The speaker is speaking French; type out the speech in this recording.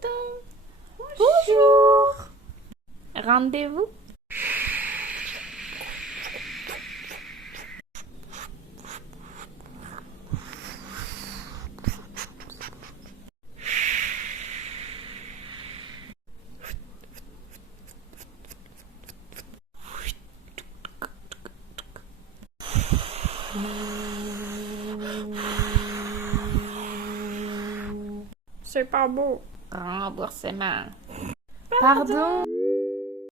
Mouton. Bonjour. Rendez-vous. C'est pas beau. Remboursement. Pardon.